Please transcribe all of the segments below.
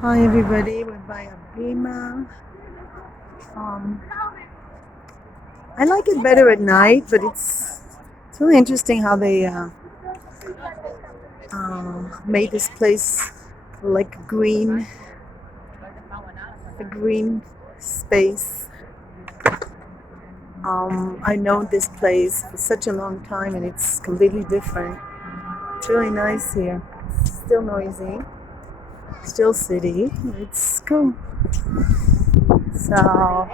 Hi everybody, we're by Abima. Um, I like it better at night, but it's really interesting how they made this place like a green space. I know this place for such a long time, and it's completely different. It's really nice here. It's still noisy, still city. It's cool. So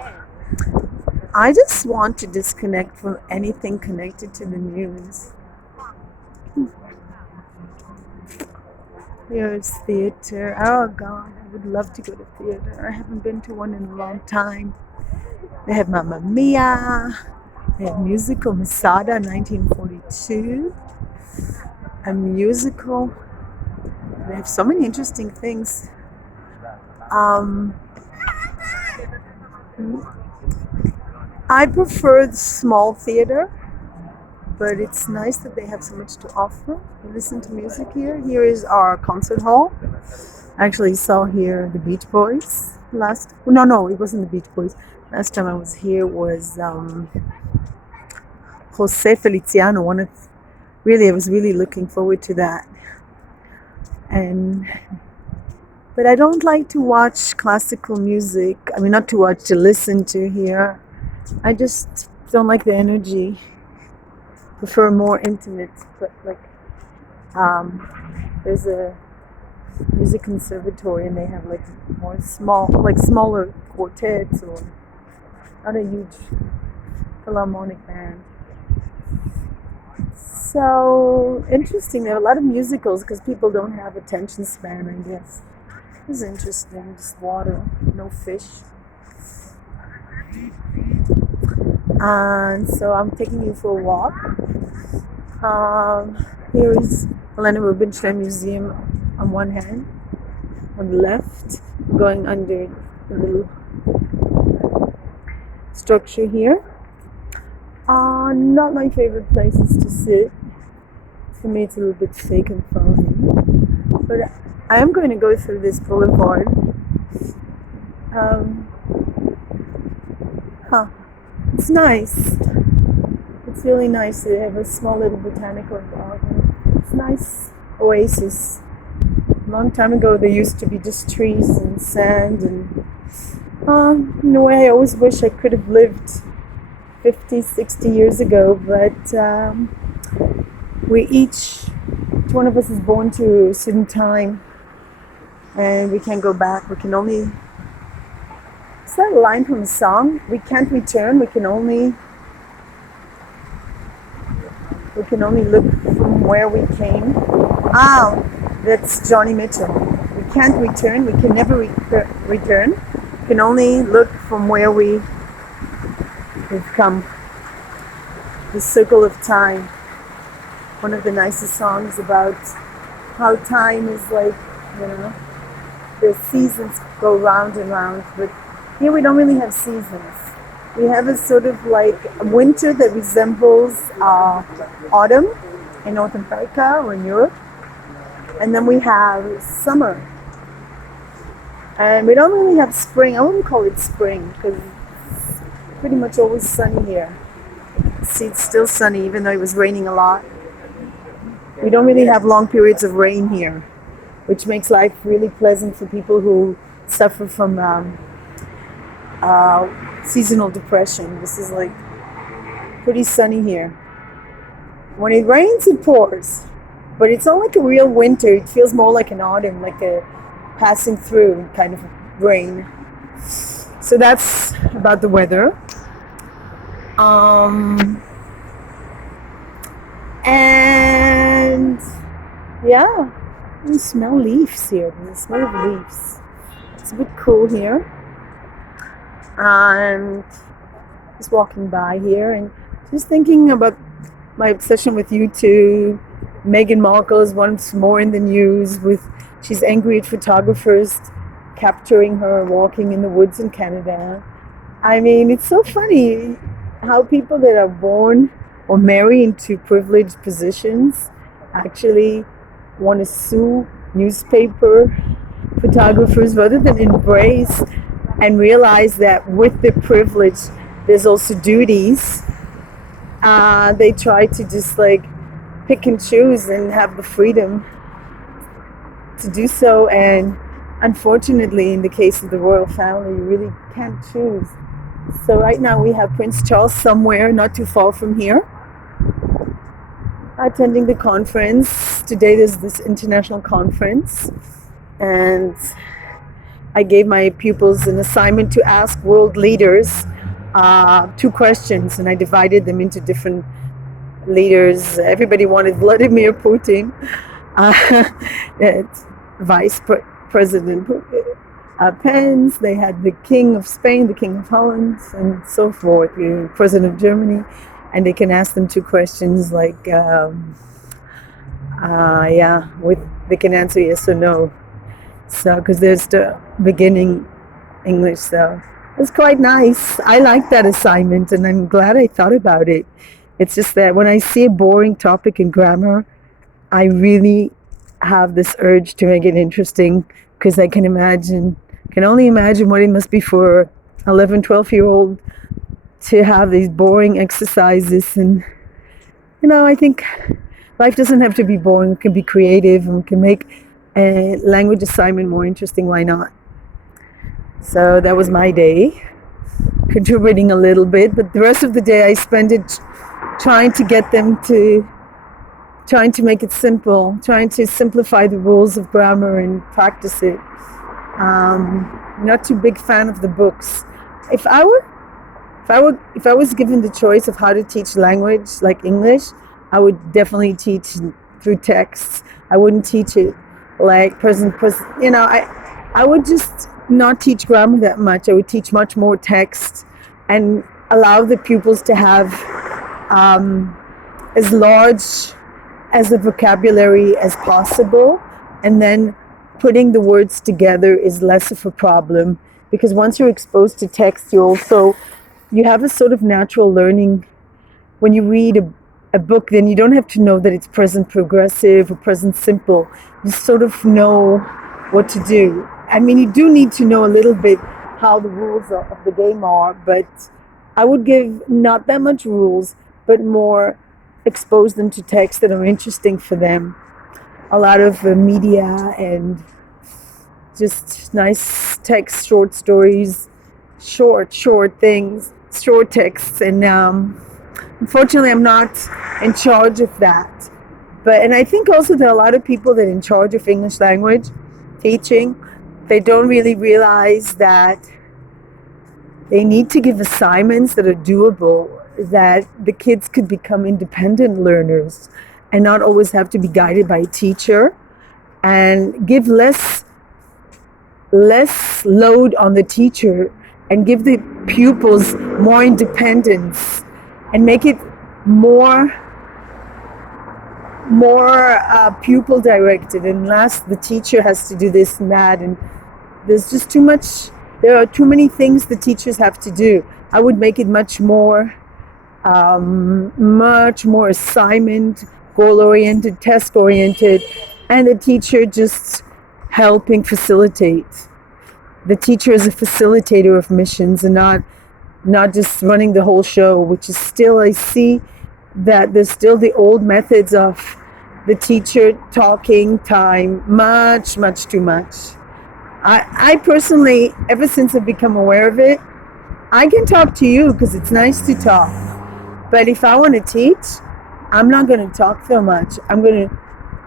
I just want to disconnect from anything connected to the news. Here's theater. Oh God, I would love to go to theater. I haven't been to one in a long time. They have Mamma Mia. They have musical Masada 1942. A musical. They have so many interesting things. Um, I prefer the small theater, but it's nice that they have so much to offer. You listen to music here. Here is our concert hall. I actually saw here the Beach Boys last. No, it wasn't the Beach Boys. Last time I was here was Jose Feliciano. I was really looking forward to that. And but I don't like to watch classical music. I mean, not to watch, to listen to here. I just don't like the energy. Prefer more intimate, but there's a music conservatory, and they have like smaller quartets, or not a huge philharmonic band. So interesting. There are a lot of musicals because people don't have attention span, I guess. It's interesting. Just water, no fish. And so I'm taking you for a walk. Here is Helena Rubinstein Museum on one hand. On the left, going under the little structure here. Not my favorite places to sit. For me, it's a little bit fake and phony. But I am going to go through this boulevard. Um, huh. It's nice. It's really nice. They have a small little botanical garden. It's nice oasis. A long time ago, there used to be just trees and sand, and in a way, I always wish I could have lived 50, 60 years ago, but each one of us is born to a certain time, and we can't go back. We can only, is that a line from a song? We can't return, we can only look from where we came. Ah, that's Johnny Mitchell. We can't return, we can never return. We can only look from where we've come. The Circle of Time. One of the nicest songs about how time is like, the seasons go round and round, but here we don't really have seasons. We have a sort of like a winter that resembles autumn in North America or in Europe, and then we have summer, and we don't really have spring. I wouldn't call it spring because it's pretty much always sunny here. See, it's still sunny even though it was raining a lot. We don't really have long periods of rain here, which makes life really pleasant for people who suffer from seasonal depression. This is like pretty sunny here. When it rains, it pours, but it's not like a real winter. It feels more like an autumn, like a passing through kind of rain. So that's about the weather. And yeah, you smell leaves here. There's a smell of leaves. It's a bit cool here. And just walking by here and just thinking about my obsession with YouTube. Meghan Markle is once more in the news she's angry at photographers capturing her walking in the woods in Canada. I mean, it's so funny how people that are born or marry into privileged positions actually want to sue newspaper photographers, rather than embrace and realize that with the privilege there's also duties, they try to just like pick and choose and have the freedom to do so. And unfortunately, in the case of the royal family, you really can't choose. So right now we have Prince Charles somewhere not too far from here, attending the conference. Today there's this international conference, and I gave my pupils an assignment to ask world leaders 2 questions, and I divided them into different leaders. Everybody wanted Vladimir Putin, Vice President Pence. They had the King of Spain, the King of Holland, and so forth, the President of Germany. And they can ask them 2 questions like, they can answer yes or no. So, because there's the beginning English, so it's quite nice. I like that assignment, and I'm glad I thought about it. It's just that when I see a boring topic in grammar, I really have this urge to make it interesting, because I can only imagine what it must be for 11, 12-year-old to have these boring exercises. And, I think life doesn't have to be boring. It can be creative, and we can make a language assignment more interesting. Why not? So that was my day, contributing a little bit, but the rest of the day I spent it trying to make it simple, trying to simplify the rules of grammar and practice it. Not too big fan of the books. If I was given the choice of how to teach language like English, I would definitely teach through texts. I wouldn't teach it like present. I would just not teach grammar that much. I would teach much more text and allow the pupils to have as large as a vocabulary as possible, and then putting the words together is less of a problem, because once you're exposed to text, you have a sort of natural learning. When you read a book, then you don't have to know that it's present progressive or present simple. You sort of know what to do. I mean, you do need to know a little bit how the rules of the game are, but I would give not that much rules, but more expose them to texts that are interesting for them. A lot of media and just nice text, short stories, short things, short texts. And unfortunately, I'm not in charge of that. And I think also there are a lot of people that are in charge of English language teaching. They don't really realize that they need to give assignments that are doable, that the kids could become independent learners and not always have to be guided by a teacher, and give less load on the teacher and give the pupils more independence and make it more pupil directed, and less the teacher has to do this and that, and there's just too much. There are too many things the teachers have to do. I would make it much more assignment, goal-oriented, test-oriented, and the teacher just helping facilitate. The teacher is a facilitator of missions and not just running the whole show, which is still, I see that there's still the old methods of the teacher talking time much too much. I personally, ever since I've become aware of it, I can talk to you because it's nice to talk. But if I want to teach, I'm not going to talk so much. I'm going to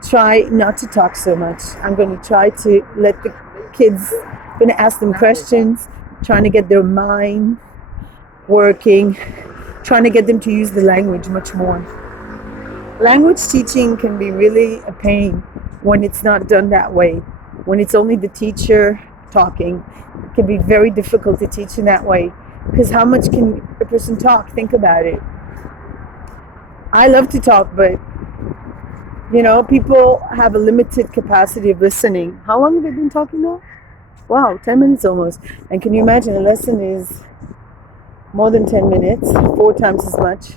try not to talk so much. I'm going to try to let the kids, I'm going to ask them questions, trying to get their mind working, trying to get them to use the language much more. Language teaching can be really a pain when it's not done that way. When it's only the teacher talking, it can be very difficult to teach in that way, because how much can a person talk? Think about it. I love to talk, but people have a limited capacity of listening. How long have they been talking now? Wow, 10 minutes almost. And can you imagine, a lesson is more than 10 minutes, 4 times as much.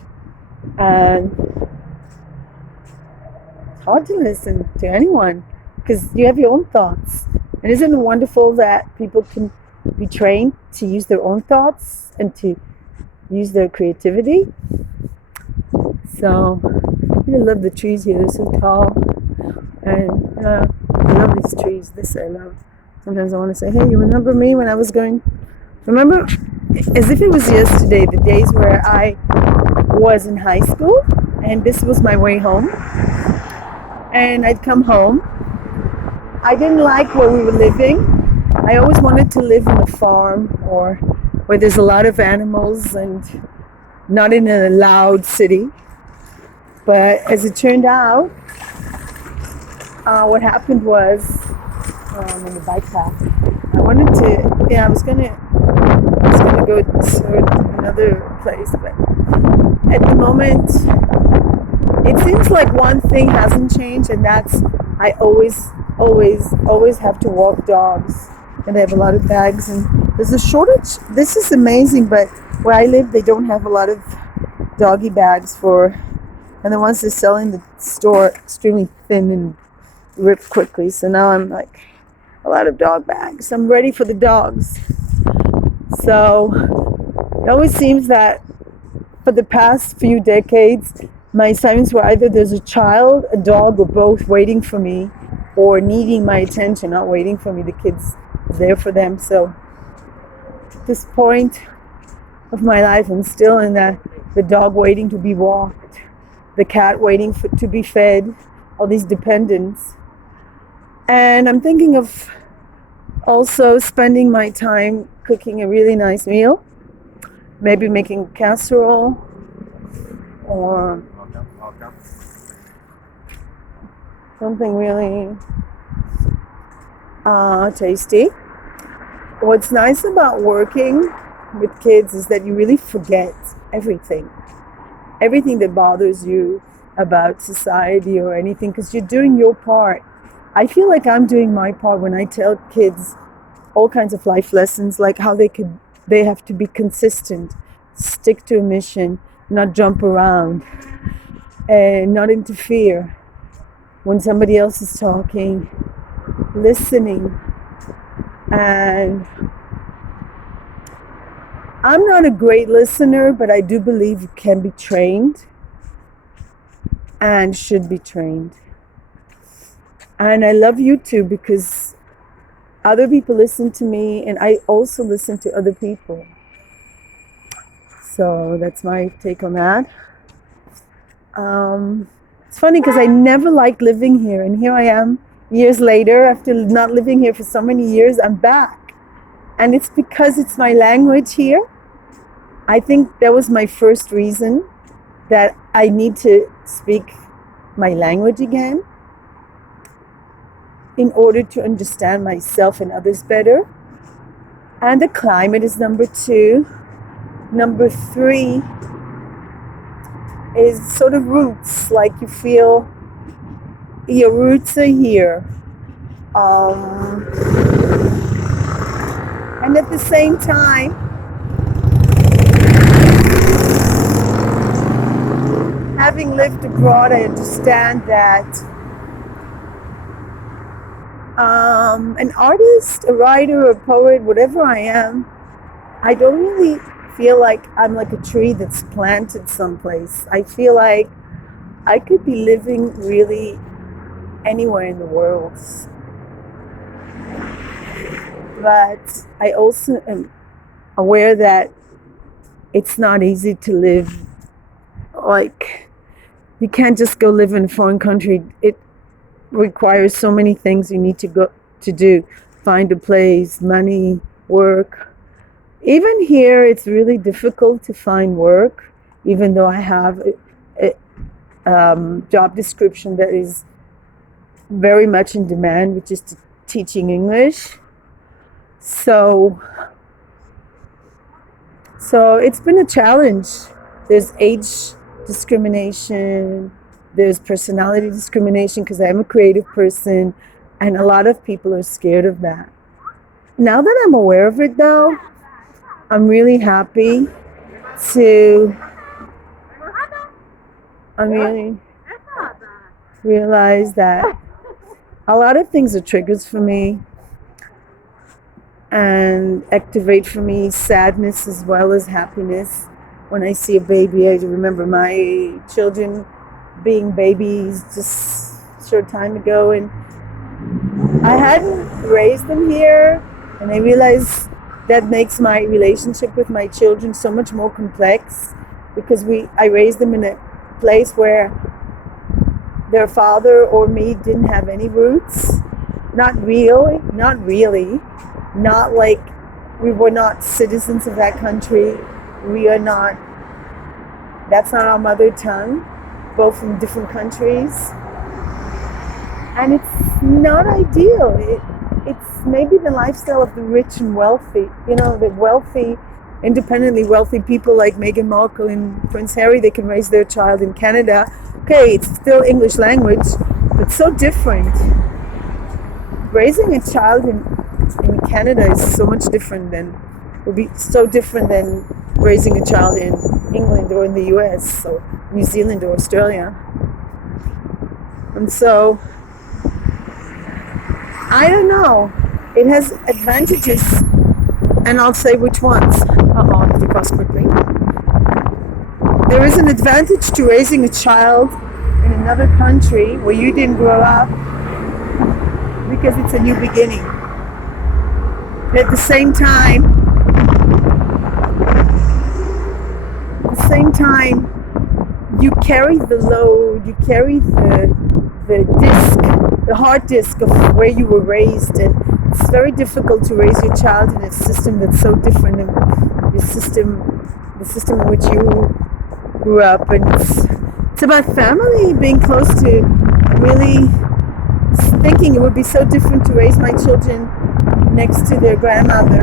And it's hard to listen to anyone because you have your own thoughts. And isn't it wonderful that people can be trained to use their own thoughts and to use their creativity? So I really love the trees here. They're so tall. And I love these trees. This I love. Sometimes I want to say, hey, you remember me when I was going? Remember, as if it was yesterday, the days where I was in high school and this was my way home. And I'd come home. I didn't like where we were living. I always wanted to live in a farm or where there's a lot of animals and not in a loud city. But as it turned out, what happened was, I'm in the bike path. I wanted to, I was gonna go to another place, but at the moment, it seems like one thing hasn't changed, and that's I always have to walk dogs, and they have a lot of bags, and there's a shortage. This is amazing, but where I live, they don't have a lot of doggy bags and the ones they sell in the store extremely thin and rip quickly. So now I'm like, a lot of dog bags. I'm ready for the dogs. So it always seems that for the past few decades, my assignments were either there's a child, a dog, or both waiting for me or needing my attention, not waiting for me. The kids are there for them. So at this point of my life, I'm still in the dog waiting to be walked, the cat waiting to be fed, all these dependents. And I'm thinking of also spending my time cooking a really nice meal, maybe making casserole or something really tasty. What's nice about working with kids is that you really forget everything that bothers you about society or anything, because you're doing your part. I feel like I'm doing my part when I tell kids all kinds of life lessons, like how they have to be consistent, stick to a mission, not jump around, and not interfere when somebody else is talking, listening. And I'm not a great listener, but I do believe you can be trained and should be trained. And I love YouTube because other people listen to me and I also listen to other people. So that's my take on that. It's funny because I never liked living here, and here I am years later, after not living here for so many years, I'm back. And it's because it's my language here. I think that was my first reason that I need to speak my language again in order to understand myself and others better. And the climate is number 2. Number 3 is sort of roots, like you feel your roots are here. And at the same time, having lived abroad, I understand that an artist, a writer, a poet, whatever I am, I don't really feel like I'm like a tree that's planted someplace. I feel like I could be living really anywhere in the world. But I also am aware that it's not easy to live. Like, you can't just go live in a foreign country. It requires so many things you need to do. Find a place, money, work. Even here, it's really difficult to find work, even though I have a job description that is very much in demand, which is teaching English. So it's been a challenge. There's age discrimination, there's personality discrimination because I'm a creative person, and a lot of people are scared of that. Now that I'm aware of it though, I'm really happy to realize that a lot of things are triggers for me. and activate for me sadness as well as happiness. When I see a baby, I remember my children being babies just a short time ago, and I hadn't raised them here, and I realized that makes my relationship with my children so much more complex because I raised them in a place where their father or me didn't have any roots. Not really, not like we were not citizens of that country. We are not, that's not our mother tongue, both from different countries. And it's not ideal. It's maybe the lifestyle of the rich and wealthy. The wealthy, independently wealthy people like Meghan Markle and Prince Harry, they can raise their child in Canada. Okay, it's still English language, but so different. Raising a child in Canada is so much different would be so different than raising a child in England or in the US or New Zealand or Australia. And so, I don't know. It has advantages, and I'll say which ones. I have to pause quickly. There is an advantage to raising a child in another country where you didn't grow up because it's a new beginning. And at the same time, you carry the load, you carry the hard disk of where you were raised, and it's very difficult to raise your child in a system that's so different than the system in which you grew up. And it's about family, being close to, really thinking it would be so different to raise my children next to their grandmother.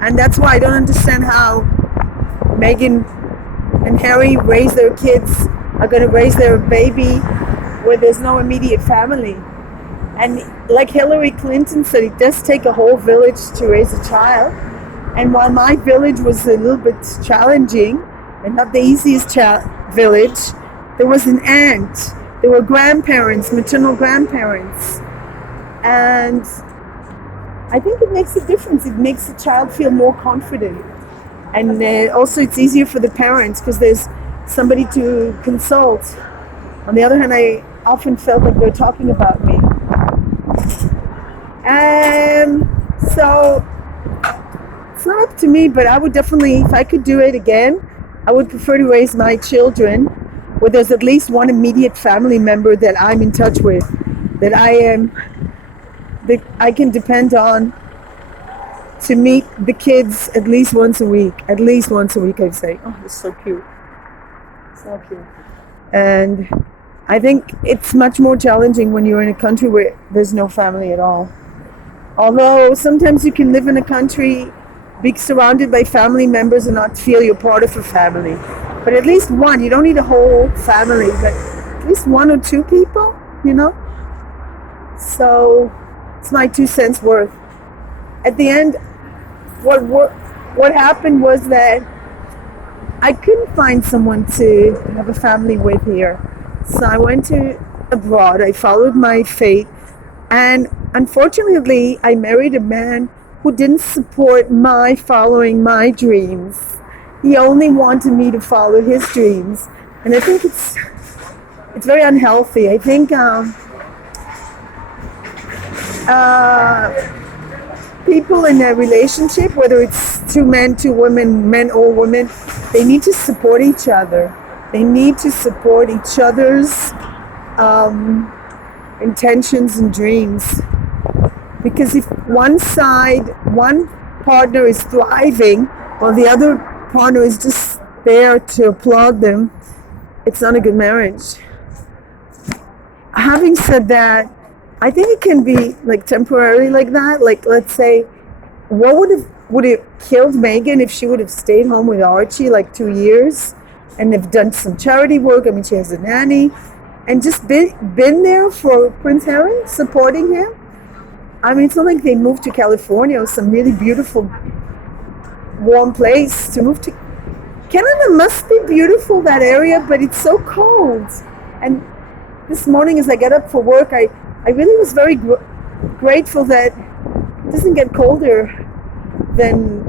And that's why I don't understand how Meghan and Harry raise their kids, are going to raise their baby where there's no immediate family. And like Hillary Clinton said, it does take a whole village to raise a child. And while my village was a little bit challenging and not the easiest village, there was an aunt, there were grandparents, maternal grandparents. And I think it makes a difference. It makes the child feel more confident. And also it's easier for the parents because there's somebody to consult. On the other hand, I often felt like they're talking about me. So it's not up to me, but I would definitely, if I could do it again, I would prefer to raise my children where there's at least one immediate family member that I'm in touch with, that I can depend on to meet the kids at least once a week. At least once a week, I'd say. Oh, it's so cute. So cute. And I think it's much more challenging when you're in a country where there's no family at all. Although sometimes you can live in a country, be surrounded by family members and not feel you're part of a family. But at least one, you don't need a whole family, but at least one or two people, So it's my 2 cents worth. At the end, what happened was that I couldn't find someone to have a family with here. So I went to abroad. I followed my fate. And unfortunately, I married a man who didn't support my following my dreams. He only wanted me to follow his dreams. And I think it's very unhealthy. I think people in a relationship, whether it's two men, two women, men or women, they need to support each other. They need to support each other's intentions and dreams. Because if one partner is thriving while the other partner is just there to applaud them, it's not a good marriage. Having said that, I think it can be like temporarily like that. Like, let's say, what would it killed Meghan if she would have stayed home with Archie like 2 years and have done some charity work? I mean, she has a nanny, and just been there for Prince Harry, supporting him. I mean, it's not like they moved to California or some really beautiful, warm place to move to. Canada must be beautiful, that area, but it's so cold. And this morning as I got up for work, I really was very grateful that doesn't get colder than